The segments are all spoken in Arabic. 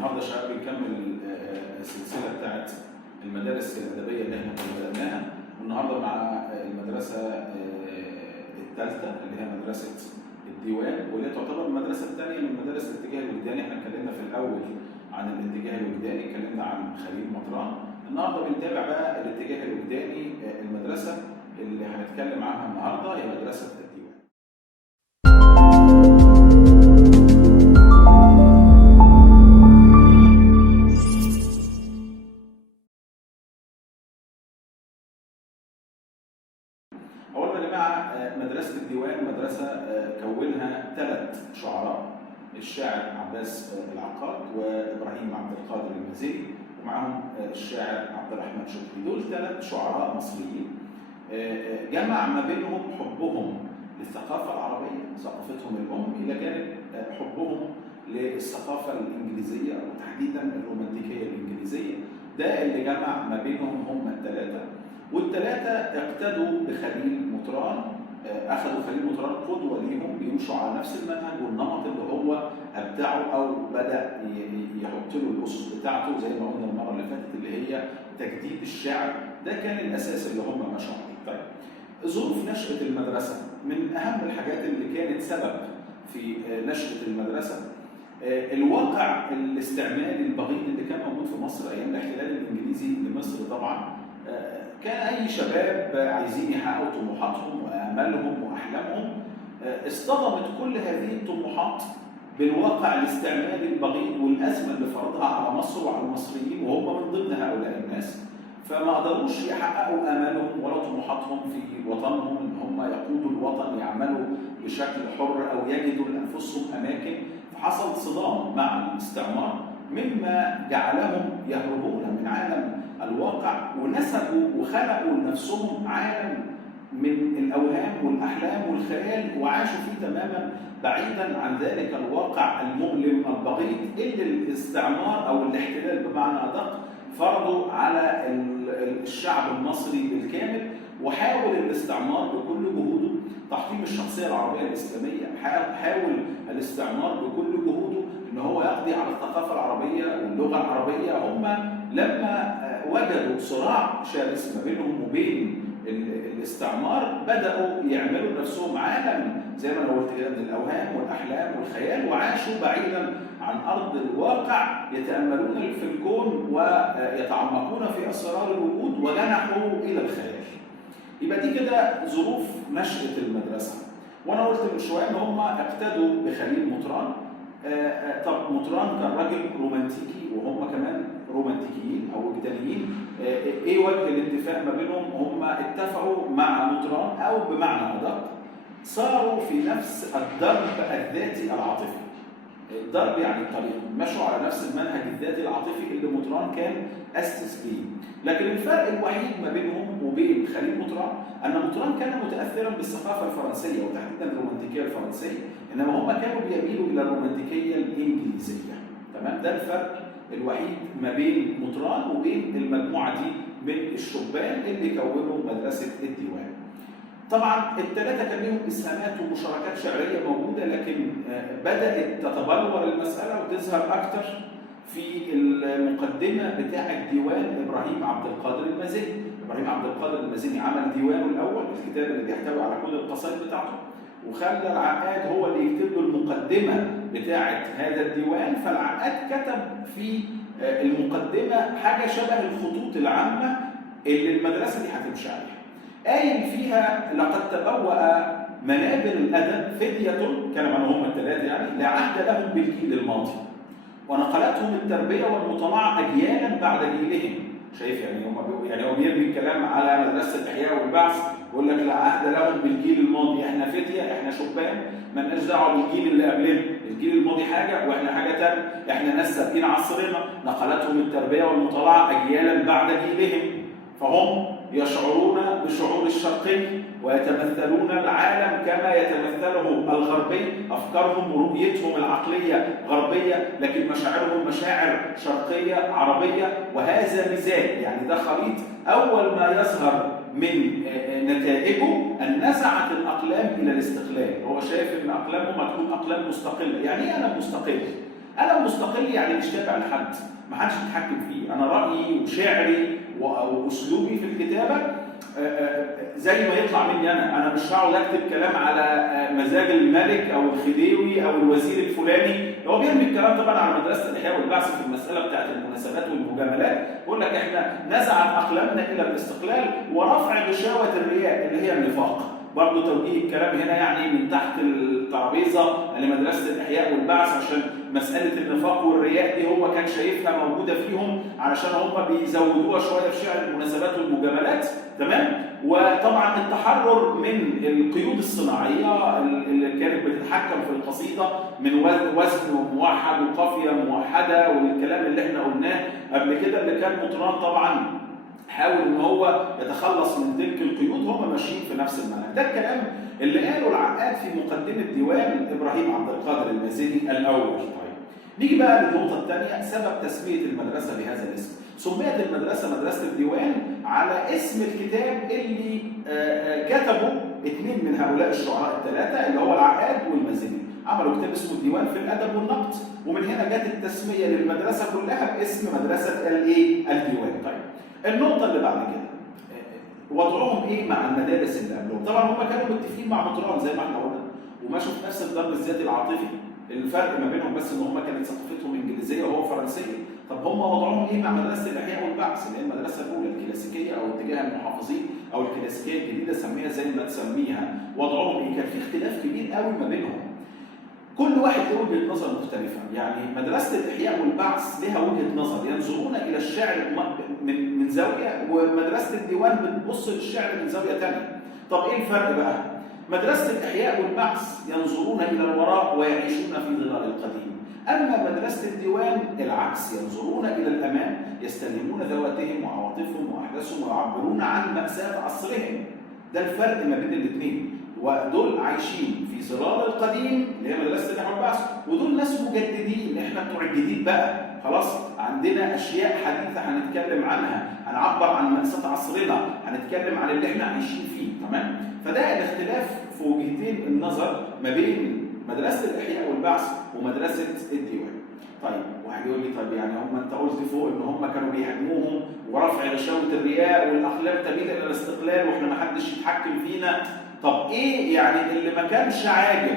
النهارده شباب بنكمل السلسله بتاعت المدارس الادبيه اللي احنا كنا بدأناها، والنهارده مع المدرسه الثالثه اللي هي مدرسه الديوان، واللي تعتبر المدرسه الثانيه من مدارس الاتجاه الوجداني. احنا اتكلمنا في الاول عن الاتجاه الوجداني، اتكلمنا عن خليل مطران. النهارده بنتابع بقى الاتجاه الوجداني. المدرسه اللي هنتكلم عنها النهارده هي مدرسه الديوان. أولا يا جماعة، مدرسة الديوان مدرسة كونها 3 شعراء: الشاعر عباس العقاد وإبراهيم عبد القادر المازني ومعهم الشاعر عبد الرحمن شكري. دول 3 شعراء مصريين جمع ما بينهم حبهم للثقافة العربية، ثقافتهم الأم، إلى جانب حبهم للثقافة الإنجليزية وتحديدا الرومانتيكية الإنجليزية. ده اللي جمع ما بينهم هم الثلاثة، والثلاثة اقتدوا بخليل مطران. أخذوا خليل مطران قدوة ليهم، بيمشوا على نفس المنهج والنمط اللي هو أبدعه أو بدأ يحط له الأسس بتاعته، زي ما قلنا المرة اللي فاتت، اللي هي تجديد الشعر. ده كان الأساس اللي هم مشوا عليه. طيب، ظروف نشأة المدرسة من أهم الحاجات اللي كانت سبب في نشأة المدرسة الواقع الاستعماري البغيض اللي كان موجود في مصر أيام الاحتلال الإنجليزي لمصر. طبعا كان أي شباب عايزين يحققوا طموحاتهم وآمالهم وأحلامهم. اصطدمت كل هذه الطموحات بالواقع الاستعماري البغيض والأزمة اللي فرضها على مصر وعلى المصريين، وهم من ضمن هؤلاء الناس. فما قدروش يحققوا آمالهم ولا طموحاتهم في وطنهم، إن هم يقودوا الوطن، يعملوا بشكل حر أو يجدوا لأنفسهم أماكن. فحصل صدام مع الاستعمار، مما جعلهم يهربون من عالم الواقع، ونسبوا وخلقوا لنفسهم عالم من الأوهام والأحلام والخيال، وعاشوا فيه تماما بعيدا عن ذلك الواقع المؤلم البغيض اللي الاستعمار أو الاحتلال بمعنى أدق فرضوا على الشعب المصري بالكامل. وحاول الاستعمار بكل جهوده تحطيم الشخصية العربية الإسلامية، حاول الاستعمار بكل جهوده إن هو يقضي على الثقافة العربية واللغة العربية. هم لما وجدوا صراع شرس ما بينهم وبين الاستعمار بدأوا يعملوا لنفسهم عالم زي ما انا قلت كده من الأوهام والأحلام والخيال، وعاشوا بعيدا عن أرض الواقع، يتأملون في الكون ويتعمقون في أسرار الوجود وجنحوا إلى الخيال. يبقى دي كده ظروف نشأة المدرسة. وأنا قلت من شوية إن هم اقتدوا بخليل مطران. طب مطران كان راجل رومانتيكي وهم كمان رومانتيكيين او وجدانيين. ايه وجه الاتفاق ما بينهم؟ هم اتفقوا مع مطران، او بمعنى ادق صاروا في نفس الدرب الذاتي العاطفي. الدرب يعني الطريق، مشوا على نفس المنهج الذاتي العاطفي اللي مطران كان اسس ليه. لكن الفرق الوحيد ما بينهم وبين خليل مطران ان مطران كان متاثرا بالثقافه الفرنسيه وتحديدا الرومانتيكيه الفرنسيه، انما هم كانوا بيميلوا الى الرومانتيكيه الانجليزيه. تمام؟ ده الفرق الوحيد ما بين مطران وبين المجموعه دي من الشبان اللي كونوا مدرسه الديوان. طبعا الثلاثه كان لهم اسهامات ومشاركات شعريه موجوده، لكن بدات تتبلور المساله وتظهر اكثر في المقدمه بتاعه ديوان ابراهيم عبد القادر المازني. ابراهيم عبد القادر المازني عمل ديوانه الاول، الكتاب اللي بيحتوي على كل القصائد بتاعته، وخلى العقاد هو اللي يكتب له المقدمه بتاعه هذا الديوان. فالعقاد كتب في المقدمه حاجه شبه الخطوط العامه اللي المدرسه دي هتمشي عليها. قايل فيها: لقد تبوأ منابر الادب فديه، كلام عنهم الثلاثه يعني، لا عهد لهم بالجيل الماضي، ونقلتهم التربيه والمطالعه اجيالا بعد جيلهم. شايف يعني هو بيرمي الكلام على مدرسه الاحياء والبعث، يقول لك لا عهد لهم بالجيل الماضي، احنا فتيه، احنا شبان، مالناش دعوه بالجيل اللي قبلنا، الجيل الماضي حاجه واحنا حاجه ثانيه، احنا ناس سابقين عصرنا، نقلتهم التربيه والمطالعه اجيالا بعد جيلهم، فهم يشعرون بشعور الشرقي ويتمثلون العالم كما يتمثله الغربي. افكارهم ورؤيتهم العقليه غربيه، لكن مشاعرهم مشاعر شرقيه عربيه، وهذا مزاج. يعني ده خليط اول ما يظهر من نتائجه ان نزعت الاقلام الى الاستقلال. هو شايف ان اقلامهم هتكون اقلام مستقله. يعني ايه انا مستقل؟ قلم مستقل يعني مش تابع لحد، ما حدش بيتحكم فيه، انا رايي وشعري واسلوبي في الكتابه زي ما يطلع مني انا مش هقعد اكتب كلام على مزاج الملك او الخديوي او الوزير الفلاني. هو بيرمي الكلام طبعا على مدرسه الاحياء والبعث في المساله بتاعت المناسبات والمجاملات، بيقول لك احنا نزعت اقلامنا الى الاستقلال ورفع غشاوه الرياء اللي هي النفاق. برضه توجيه الكلام هنا يعني من تحت الترابيزه لمدرسه الاحياء والبعث، عشان مساله النفاق والرياء دي هو كان شايفها موجوده فيهم، علشان هم بيزودوها شويه في شعر المناسبات والمجاملات. تمام. وطبعا التحرر من القيود الصناعيه اللي كانت بتتحكم في القصيده من وزن موحد وقافيه موحده والكلام اللي احنا قلناه قبل كده، اللي كان مطران طبعا حاول ان هو يتخلص من تلك القيود، هم ماشيين في نفس المنهج. ده الكلام اللي قاله العقاد في مقدمه ديوان ابراهيم عبد القادر المازني الاول. طيب نيجي بقى للنقطه الثانيه، سبب تسميه المدرسه بهذا الاسم. سميت المدرسه مدرسه الديوان على اسم الكتاب اللي كتبه اثنين من هؤلاء الشعراء الثلاثه اللي هو العقاد والمازني، عملوا كتاب اسمه الديوان في الادب والنقد، ومن هنا جت التسميه للمدرسه كلها باسم مدرسه الديوان. طيب النقطة اللي بعد كده، وضعهم ايه مع المدارس اللي قبلهم؟ طبعا هم كانوا متفقين مع مطران زي ما احنا قلنا، وماشوا في نفس الضرب الذاتي العاطفي، الفرق ما بينهم بس ان هم كانت ثقافتهم انجليزيه وهو فرنسيه. طب هم وضعهم ايه مع مدرسه الاحياء والبعث اللي هي المدرسه الاولى الكلاسيكيه او اتجاه المحافظين او الكلاسيكيه الجديده، سميها زي ما تسميها، وضعهم ايه؟ كان في اختلاف كبير قوي ما بينهم. كل واحد له وجهه نظر مختلفه، يعني مدرسه الاحياء والبعث لها وجهه نظر، ينظرون الى الشعر من زاويه، ومدرسه الديوان بتبص للشعر من زاويه ثانيه. طب ايه الفرق بقى؟ مدرسه الاحياء والبعث ينظرون الى الوراء ويعيشون في ظلال القديم، اما مدرسه الديوان العكس، ينظرون الى الامام، يستلهمون ذواتهم وعواطفهم واحداثهم ويعبرون عن ماساه عصرهم. ده الفرق ما بين الاثنين، ودول عايشين في ظلال القديم اللي هي مدرسه الاحياء والبعث، ودول ناس مجددين، احنا بتوع الجديد بقى، خلاص عندنا اشياء حديثه هنتكلم عنها، هنعبر عن مأساة عصرنا، هنتكلم عن اللي احنا عايشين فيه. تمام؟ فده الاختلاف في وجهتين النظر ما بين مدرسه الاحياء والبعث ومدرسه الديوان. طيب واحد يقول لي طب يعني انت قلت فوق ان هم كانوا بيهاجموهم ورفع غشاوه الرياء والاقلام تميل الى الاستقلال واحنا ما حدش يتحكم فينا. طب ايه يعني اللي ما كانش عاجب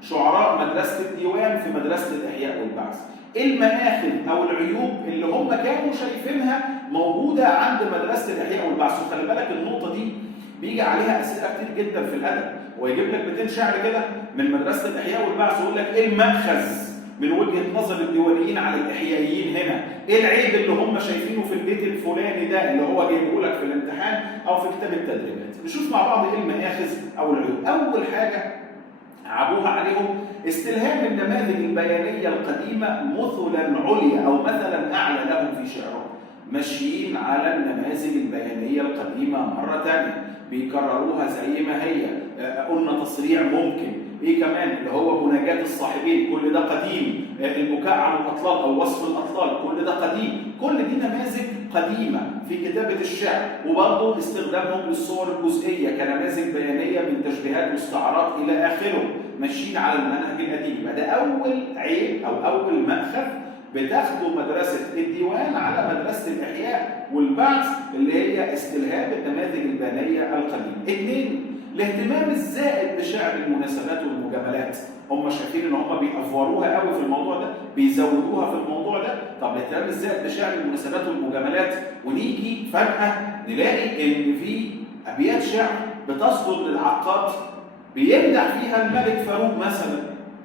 شعراء مدرسه الديوان في مدرسه الاحياء والبعث؟ ايه المآخذ او العيوب اللي هم كانوا شايفينها موجوده عند مدرسه الاحياء والبعث؟ وخلي بالك النقطه دي بيجي عليها اسئله كتير جدا في الادب، ويجيب لك بيتين شعر كده من مدرسه الاحياء والبعث ويقول لك ايه المأخذ من وجهه نظر الديوانيين على الاحيائيين هنا؟ ايه العيب اللي هم شايفينه في البيت الفلاني ده اللي هو جايبه لك في الامتحان او في كتاب التدريبات؟ نشوف مع بعض ايه المآخذ او العيوب. اول حاجه عابوها عليهم استلهام النماذج البيانيه القديمه مثلا عليا او مثلا اعلى لهم في شعرهم، ماشيين على النماذج البيانيه القديمه مره ثانيه، بيكرروها زي ما هي. قلنا تصريع ممكن، ايه كمان اللي هو مناجاة الصاحبين، كل ده قديم. البكاء على الاطلال او وصف الاطلال، كل ده قديم. كل دي نماذج قديمه في كتابه الشعر، وبرضه استخدامهم للصور الجزئيه كنماذج بيانيه من تشبيهات واستعارات الى اخره، ماشيين على المنهج القديم. يبقى ده اول عيب او اول مأخذ بتاخده مدرسه الديوان على مدرسه الاحياء والبعث، اللي هي استلهام النماذج البيانيه القديمه. اثنين، الاهتمام الزائد بشعر المناسبات والمجاملات، هم شايفين ان هم بيأفوروها قوي في الموضوع ده، بيزودوها في الموضوع ده. طب الاهتمام الزائد بشعر المناسبات والمجاملات، ونيجي فجأة نلاقي ان في ابيات شعر بتصدر للعقاد بيمدح فيها الملك فاروق مثلا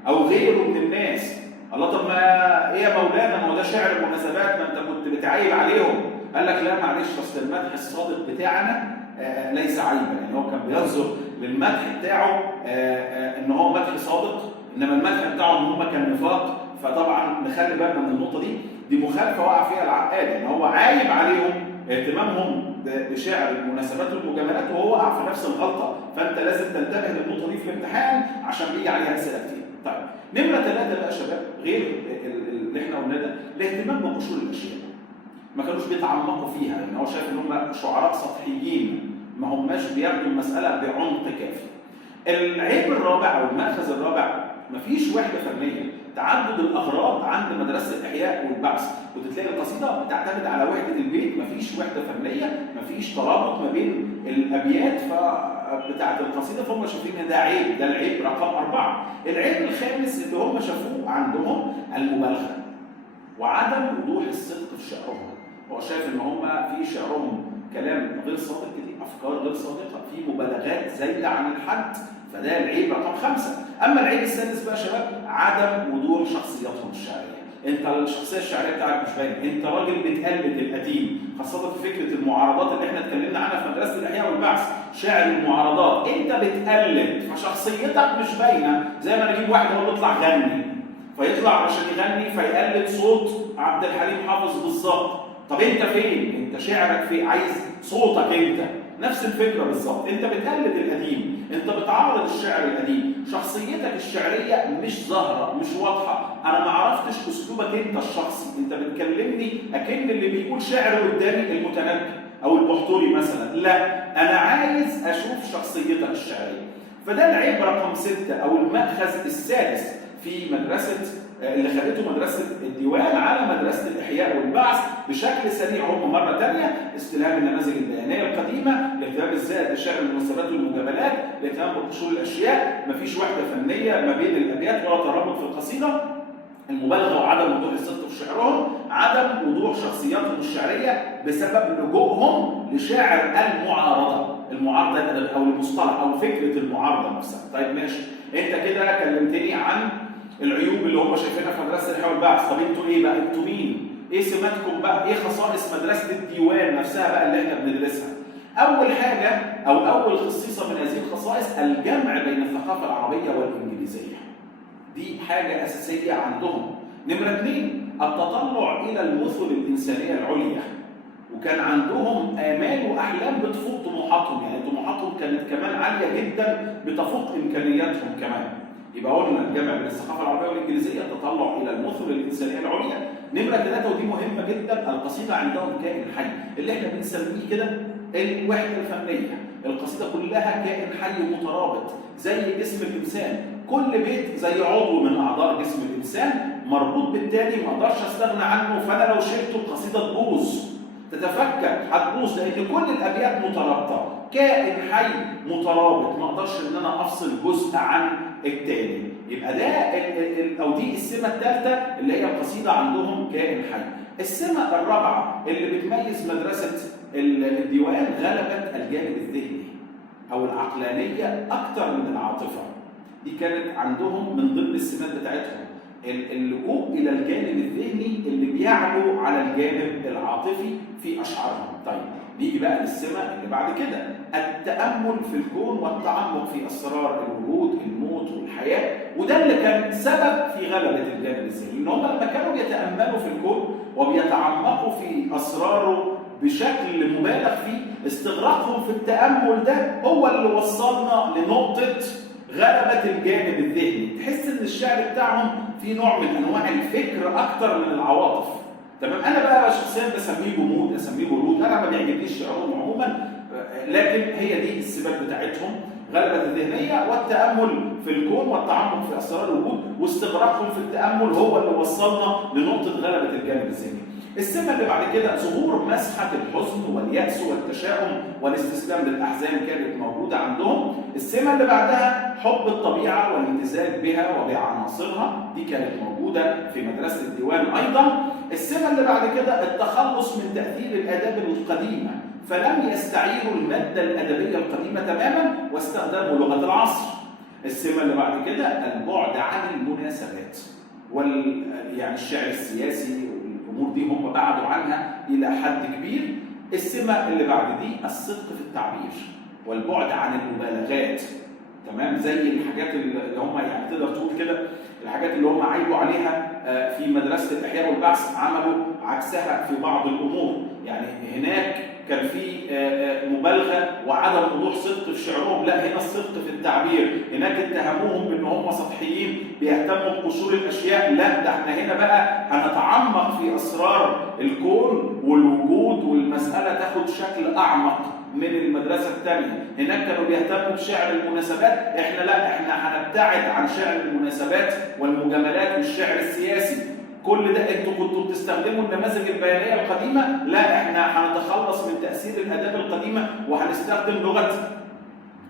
او غيره من الناس. الله، طب ما ايه يا مولانا، ما هو ده شعر المناسبات، ما انت كنت بتعيب عليهم. قال لك لا معلش، اصل المدح الصادق بتاعنا ليس عيبا، يعني هو كان بينظر للمدح بتاعه ان هو مدح صادق، انما المدح بتاعه ان هم كان نفاق. فطبعا نخلي بالنا من النقطه دي مخالفه وقع فيها العقاد، ان هو عايب عليهم اهتمامهم بشعر المناسبات والمجاملات وهو وقع في نفس الغلطه. فانت لازم تنتبه للنقطه دي في الامتحان عشان بيجي عليها اسئله كتير. طيب نمره 3 بقى يا شباب، غير اللي احنا قلناه ده، الاهتمام بقشور الاشياء. ما كانوش بيتعمقوا فيها، لان هو شايف ان هم شعراء سطحيين، ما هماش بياخدوا المساله بعمق كافي. العيب الرابع او المأخذ الرابع، مفيش وحده فنيه. تعدد الاغراض عند مدرسه الاحياء والبعث، وتلاقي القصيده بتعتمد على وحده البيت، مفيش وحده فنيه، مفيش ترابط ما بين الابيات بتاعت القصيده، فهم شايفين ان ده عيب، ده العيب رقم 4. العيب الخامس اللي هم شافوه عندهم المبالغه وعدم وضوح الصدق في شعرهم. هو شايف ان هم في شعرهم كلام غير صادق كتير، افكار غير صادقه، في مبالغات زايده عن الحد، فده العيب رقم 5. اما العيب السادس بقى يا شباب، عدم وضوح شخصياتهم الشعريه. انت الشخصيه الشعريه بتاعك مش باين، انت راجل بتقلد القديم، خاصه في فكره المعارضات اللي احنا اتكلمنا عنها في مدرسه الاحياء والبعث، شعر المعارضات، انت بتقلد فشخصيتك مش باينه. زي ما نجيب واحد اقول له اطلع غني، فيطلع عشان يغني فيقلد صوت عبد الحليم حافظ بالظبط. طب انت فين؟ انت شعرك فين؟ عايز صوتك انت. نفس الفكره بالظبط، انت بتقلد القديم، انت بتعارض الشعر القديم، شخصيتك الشعريه مش ظاهره، مش واضحه، انا ما عرفتش اسلوبك انت الشخصي، انت بتكلمني اكن اللي بيقول شعر قدامي المتنبي او البحتري مثلا، لا انا عايز اشوف شخصيتك الشعريه. فده العيب رقم 6 او المأخذ السادس في مدرسه اللي خدته مدرسه الديوان على مدرسه الاحياء والبعث بشكل سريع. هم مره ثانيه استلهام النماذج البيانيه القديمه، الاهتمام الزائد بشعر المناسبات والمجاملات، الاهتمام بقشور الاشياء، مفيش وحده فنيه ما بين الابيات ولا ترابط في القصيده، المبالغه وعدم وضوح الصدق في شعرهم، عدم وضوح شخصياتهم الشعريه بسبب لجوءهم لشاعر المعارضه، المعارضه او المصطلح او فكره المعارضه نفسها. طيب ماشي، انت كده كلمتني عن العيوب اللي هم شايفينها في مدرسه الاحياء والبعث، طب انتوا ايه بقى؟ انتوا مين؟ ايه سماتكم بقى؟ ايه خصائص مدرسه الديوان نفسها بقى اللي احنا بندرسها؟ اول حاجه او اول خصيصه من هذه الخصائص الجمع بين الثقافه العربيه والانجليزيه. دي حاجه اساسيه عندهم. نمره 2 التطلع الى المثل الانسانيه العليا، وكان عندهم آمال وأحلام بتفوق طموحاتهم، يعني طموحاتهم كانت كمان عالية جدا بتفوق إمكانياتهم كمان. يبقى قلنا الجمع بين الثقافة العربية والإنجليزية، التطلع إلى المثل الإنسانية العليا. نمرة 3 ودي مهمة جدا، القصيدة عندهم كائن حي، اللي احنا بنسميه كده الوحدة الفنية. القصيدة كلها كائن حي مترابط زي جسم الإنسان، كل بيت زي عضو من أعضاء جسم الإنسان مربوط بالتاني، ما اقدرش استغنى عنه، فأنا لو شلته القصيدة تبوظ، تتفكك، هتبوظ، لان كل الابيات مترابطه، كائن حي مترابط، ما اقدرش ان انا افصل جزء عن الثاني. يبقى ده او دي السمه الثالثه اللي هي القصيده عندهم كائن حي. السمه الرابعه اللي بتميز مدرسه الديوان غلبه الجانب الذهني او العقلانيه اكثر من العاطفه. دي كانت عندهم من ضمن السمات بتاعتهم، اللجوء الى الجانب الذهني اللي بيعلو على الجانب العاطفي في اشعارهم. طيب نيجي بقى للسمه اللي بعد كده، التامل في الكون والتعمق في اسرار الوجود، الموت والحياه، وده اللي كان سبب في غلبه الجانب الذهني، ان هم لما كانوا بيتاملوا في الكون وبيتعمقوا في اسراره بشكل مبالغ فيه، استغراقهم في التامل ده هو اللي وصلنا لنقطه غلبة الجانب الذهني. تحس ان الشعر بتاعهم في نوع من انواع الفكر اكتر من العواطف. تمام، انا بقى شخصيا بسميه جمود، بسميه برود، انا ما بيعجبنيش شعرهم عموما، لكن هي دي السمات بتاعتهم، غلبة الذهنية والتأمل في الكون والتعمق في اسرار الوجود، واستغراقهم في التأمل هو اللي وصلنا لنقطة غلبة الجانب الذهني. السمة اللي بعد كده ظهور مسحة الحزن واليأس والتشاؤم والاستسلام للأحزان كانت موجودة عندهم. السمة اللي بعدها حب الطبيعة والامتزاج بها وبعناصرها، دي كانت موجودة في مدرسة الديوان أيضا. السمة اللي بعد كده التخلص من تأثير الآداب القديمة، فلم يستعيروا المادة الأدبية القديمة تماما واستخدموا لغة العصر. السمة اللي بعد كده البعد عن المناسبات يعني الشعر السياسي الامور دي هم بعدوا عنها الى حد كبير. السمه اللي بعد دي الصدق في التعبير والبعد عن المبالغات، تمام، زي الحاجات اللي هم يعني تقدر تقول كده الحاجات اللي هم عيبوا عليها في مدرسه الاحياء والبعث، عملوا عكسها في بعض الامور. يعني هناك كان في مبالغه وعدم وضوح صدق في شعرهم، لا هنا الصدق في التعبير. هناك اتهموهم بان هم سطحيين بيهتموا بقشور الاشياء، لا ده احنا هنا بقى هنتعمق في اسرار الكون والوجود والمساله تاخد شكل اعمق من المدرسه الثانيه. هناك كانوا بيهتموا بشعر المناسبات، احنا لا، احنا هنبتعد عن شعر المناسبات والمجاملات والشعر السياسي. كل ده انتوا كنتوا بتستخدموا النماذج البيانيه القديمه، لا احنا هنتخلص من تاثير الاداب القديمه وهنستخدم لغه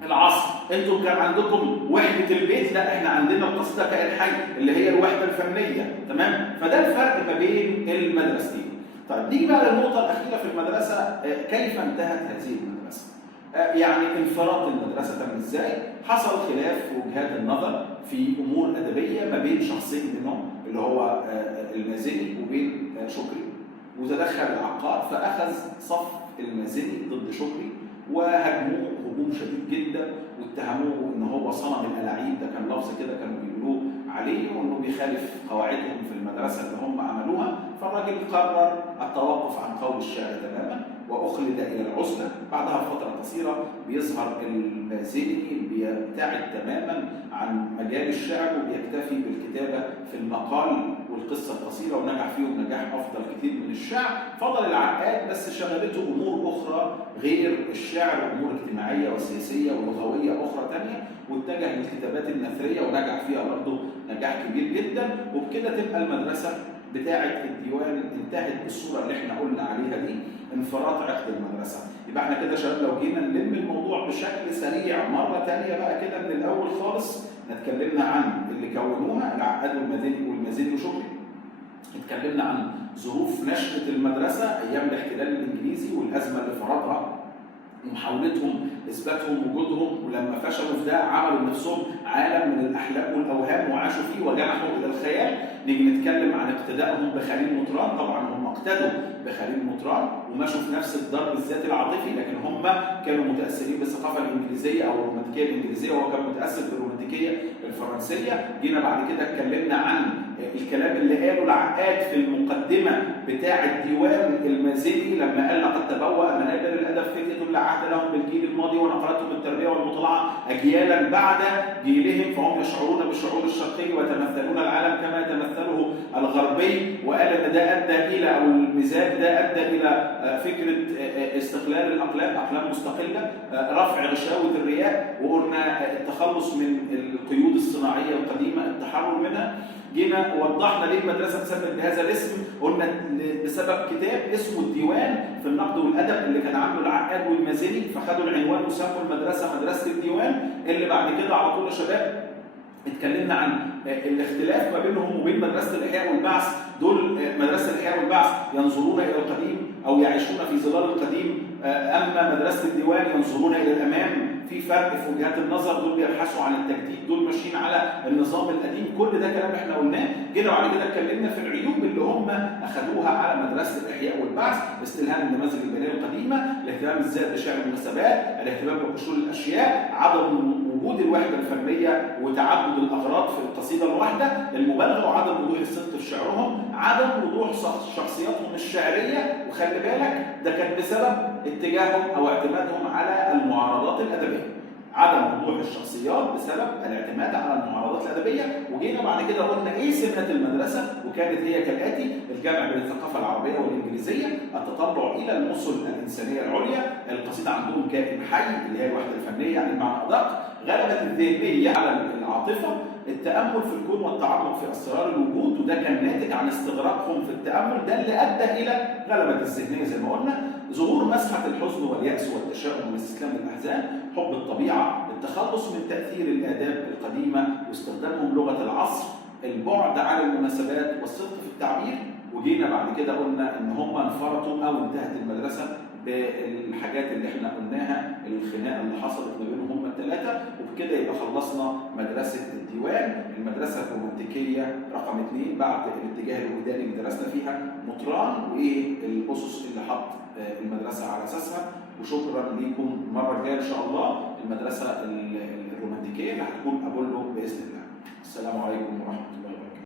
العصر. انتوا كان عندكم وحده البيت، لا احنا عندنا القصيده كائن حي اللي هي الوحده الفنيه، تمام؟ فده الفرق ما بين المدرستين. طيب نيجي بقى للنقطه الاخيره في المدرسه، كيف انتهت هذه المدرسه؟ يعني انفراد المدرسه تم ازاي؟ حصل خلاف في وجهات النظر في امور ادبيه ما بين شخصين منهم اللي هو المازني وبين شكري، وتدخل العقاد فاخذ صف المازني ضد شكري وهاجموه هجوم شديد جدا واتهموه ان هو صنم الالاعيب، ده كان لفظ كده كانوا بيقولوه عليه، وانه بيخالف قواعدهم في المدرسه اللي هم عملوها. فالراجل قرر التوقف عن قول الشعر تماما واخلد الى العزله. بعدها بفتره قصيره بيظهر المازني بيبتعد تماما عن مجال الشعر وبيكتفي بالكتابه في المقال والقصه القصيره، ونجح فيهم نجاح افضل كتير من الشعر. فضل العقاد بس شغلته امور اخرى غير الشعر، امور اجتماعيه وسياسيه ولغويه اخرى ثانيه، واتجه للكتابات النثريه ونجح فيها برضه نجاح كبير جدا. وبكده تبقى المدرسه بتاعه الديوان انتهت بالصوره اللي احنا قلنا عليها دي، انفراد عقد المدرسه. يبقى احنا كده شباب لو جينا نلم الموضوع بشكل سريع مره ثانيه بقى كده من الاول خالص، اتكلمنا عن اللي كونوها العقاد والمازني وشكري. اتكلمنا عن ظروف نشأة المدرسة أيام الاحتلال الإنجليزي والأزمة اللي فرضها ومحاولتهم إثباتهم وجودهم، ولما فشلوا في ده عملوا لنفسهم عالم من الأحلام والأوهام وعاشوا فيه وجنحوا إلى الخيال. نيجي نتكلم عن اقتدائهم بخليل مطران. طبعا هم اقتدوا بخليل مطران ومشوا في نفس الضرب الذاتي العاطفي، لكن هم كانوا متأثرين بالثقافة الإنجليزية أو الرومانتيكية الإنجليزية وهو كان متأثر بالرومانتيكية الفرنسية. جينا بعد كده اتكلمنا عن الكلام اللي قاله العقاد في المقدمة بتاع ديوان المازني لما قال لقد تبوأ منابر الأدب فتية لا عهد لهم بالجيل الماضي ونقلتهم التربية والمطالعة أجيالا بعد جيلهم فهم يشعرون بالشعور الشرقي ويتمثلون العالم كما يتمثله الغربي. وقال ان ده ادى الى، او المزاج ده ادى الى فكره استقلال الاقلام، اقلام مستقله، رفع غشاوه الرياء، وقلنا التخلص من القيود الصناعيه القديمه، التحرر منها. جينا وضحنا ليه المدرسه اتسمت بهذا الاسم، قلنا بسبب كتاب اسمه الديوان في النقد والادب اللي كان عامله العقاد والمازني، فخدوا العنوان وسموا المدرسه مدرسه الديوان. اللي بعد كده على طول يا شباب اتكلمنا عن الاختلاف ما بينهم وبين مدرسه الاحياء والبعث. دول مدرسه الاحياء والبعث ينظرون الى القديم او يعيشون في ظلال القديم، اما مدرسه الديوان ينظرون الى الامام. في فرق في وجهات النظر، دول بيبحثوا عن التجديد، دول ماشيين على النظام القديم. كل ده كلام احنا قلناه. جينا بعد كده اتكلمنا في العيوب اللي هم اخذوها على مدرسه الاحياء والبعث: استلهام النماذج البيانيه القديمه، الاهتمام الزائد بشعر المناسبات، الاهتمام بقشور الاشياء، عدم وجود الوحده الفنيه وتعدد الاغراض في القصيده الواحده، المبالغه وعدم وضوح الصدق في شعرهم، عدم وضوح شخصياتهم الشعريه. وخلي بالك ده كان بسبب اتجاههم او اعتمادهم على المعارضات الادبيه. عدم وضوح الشخصيات بسبب الاعتماد على المعارضات الادبيه. وجينا بعد كده قلنا ايه سمه المدرسه، وكانت هي كالاتي: الجمع بين الثقافه العربيه والانجليزيه، التطلع الى المثل الانسانيه العليا، القصيده عندهم كائن حي اللي هي الوحده الفنيه يعني بمعنى ادق، غلبه الذهنيه على العاطفه، التامل في الكون والتعمق في اسرار الوجود، وده كان ناتج عن استغراقهم في التامل، ده اللي ادى الى غلبه الذهنيه زي ما قلنا. ظهور مسحه الحزن والياس والتشاؤم والاستسلام للاحزان، حب الطبيعه، التخلص من تاثير الاداب القديمه واستخدامهم لغه العصر، البعد عن المناسبات والصدق في التعبير. وجينا بعد كده قلنا ان هم انفرطوا او انتهت المدرسه بالحاجات اللي احنا قلناها، الخناقه اللي حصلت ما بينهم هم الثلاثه. وبكده يبقى خلصنا مدرسه الديوان، المدرسه الرومانتيكيه رقم 2 بعد الاتجاه الوجداني اللي درسنا فيها مطران وايه الاسس اللي حط المدرسه على اساسها. وشكرا ليكم. المره الجايه ان شاء الله المدرسه الرومانتيكيه اللي هتكون ابولو باذن الله. السلام عليكم ورحمه الله وبركاته.